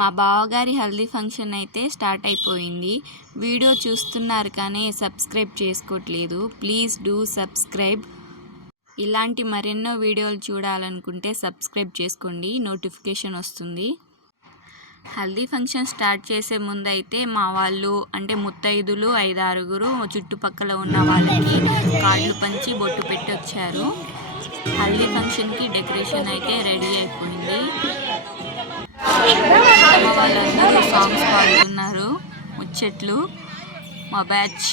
మా బావగారి హల్దీ ఫంక్షన్ అయితే స్టార్ట్ అయిపోయింది. వీడియో చూస్తున్నారు కానీ సబ్స్క్రైబ్ చేసుకోవట్లేదు. Please do subscribe. ఇలాంటి మరెన్నో వీడియోలు చూడాలనుకుంటే సబ్స్క్రైబ్ చేసుకోండి. నోటిఫికేషన్ వస్తుంది. హల్దీ ఫంక్షన్ స్టార్ట్ చేసే ముందు అయితే మా వాళ్ళు అంటే ముత్తైదులు ఐదారుగురు చుట్టుపక్కల ఉన్న వాళ్ళకి కాళ్ళు పంచి బొట్టు పెట్టి వచ్చారు హల్దీ ఫంక్షన్కి డెకరేషన్ అయితే రెడీ అయిపోయింది. సాంగ్స్ పాడుతున్నారు. ముచ్చట్లు. మా బ్యాచ్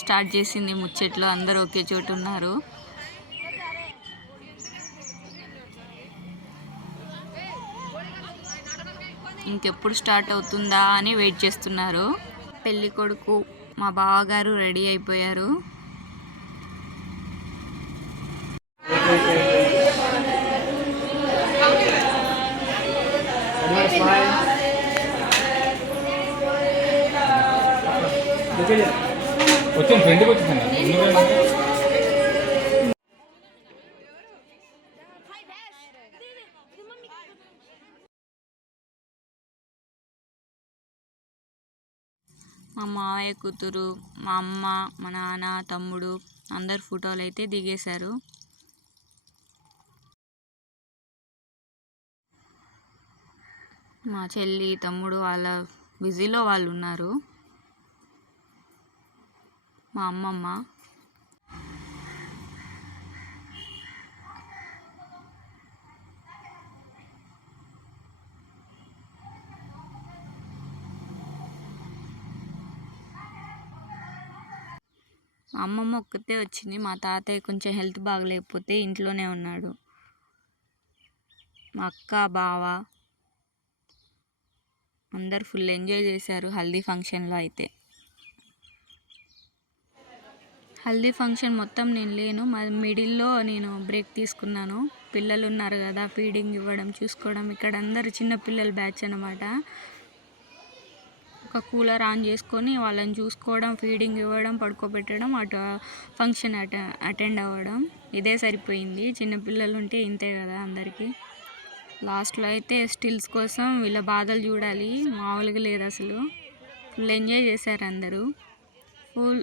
స్టార్ట్ చేసింది ముచ్చట్లు. అందరూ ఒకే చోటు ఉన్నారు. ఇంకెప్పుడు స్టార్ట్ అవుతుందా అని వెయిట్ చేస్తున్నారు. పెళ్ళి కొడుకు మా బావగారు రెడీ అయిపోయారు. వచ్చాను ఫ్రెండ్కి వచ్చేసాను మా మావయ్య కూతురు మా అమ్మ మా నాన్న తమ్ముడు అందరు ఫోటోలు అయితే దిగేశారు. మా చెల్లి తమ్ముడు వాళ్ళ బిజీలో వాళ్ళు ఉన్నారు. మా అమ్మమ్మ. మా అమ్మమ్మ ఒక్కతే వచ్చింది. మా తాతయ్య కొంచెం హెల్త్ బాగలేకపోతే ఇంట్లోనే ఉన్నాడు. మా అక్క బావ అందరు ఫుల్ ఎంజాయ్ చేశారు హల్దీ ఫంక్షన్లో అయితే. హల్దీ ఫంక్షన్ మొత్తం నేను లేను. మా మిడిల్లో నేను బ్రేక్ తీసుకున్నాను. పిల్లలు ఉన్నారు కదా ఫీడింగ్ ఇవ్వడం చూసుకోవడం. ఇక్కడ అందరు చిన్నపిల్లల బ్యాచ్ అనమాట ఒక కూలర్ ఆన్ చేసుకొని వాళ్ళని చూసుకోవడం ఫీడింగ్ ఇవ్వడం పడుకోబెట్టడం అటు ఫంక్షన్ అట అటెండ్ అవ్వడం. ఇదే సరిపోయింది. చిన్నపిల్లలు ఉంటే ఇంతే కదా అందరికీ. లాస్ట్లో అయితే స్టిల్స్ కోసం వీళ్ళ బాధలు చూడాలి. మామూలుగా లేదు అసలు. ఫుల్ ఎంజాయ్ చేశారు అందరూ. ఫుల్